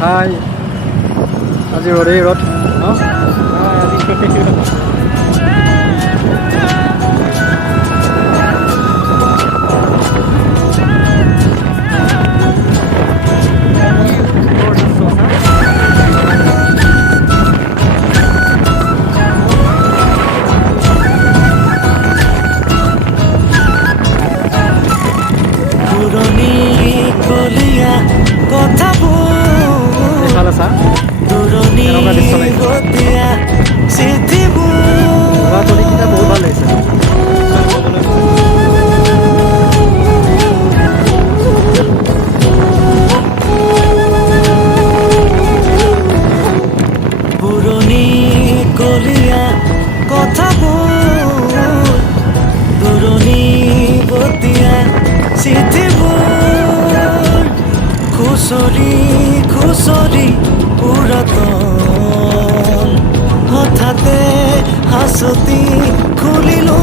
হাই আজি ৰ'দেই ৰ'দ ন আজি পুৰণি কলীয়া কথাবোৰ এইফালে চা পুৰণি কেনেকুৱা দৃশ্য লাগিছে গতীয়া চিঠিবোৰ তলিকেইটা বহুত ভাল লাগিছে পুৰণি কলীয়া কথাবোৰ পুৰণি গতীয়া চিঠিবোৰ খুচৰি খুচৰি পুৰাতন হঠাতে হাচতি খুলিলো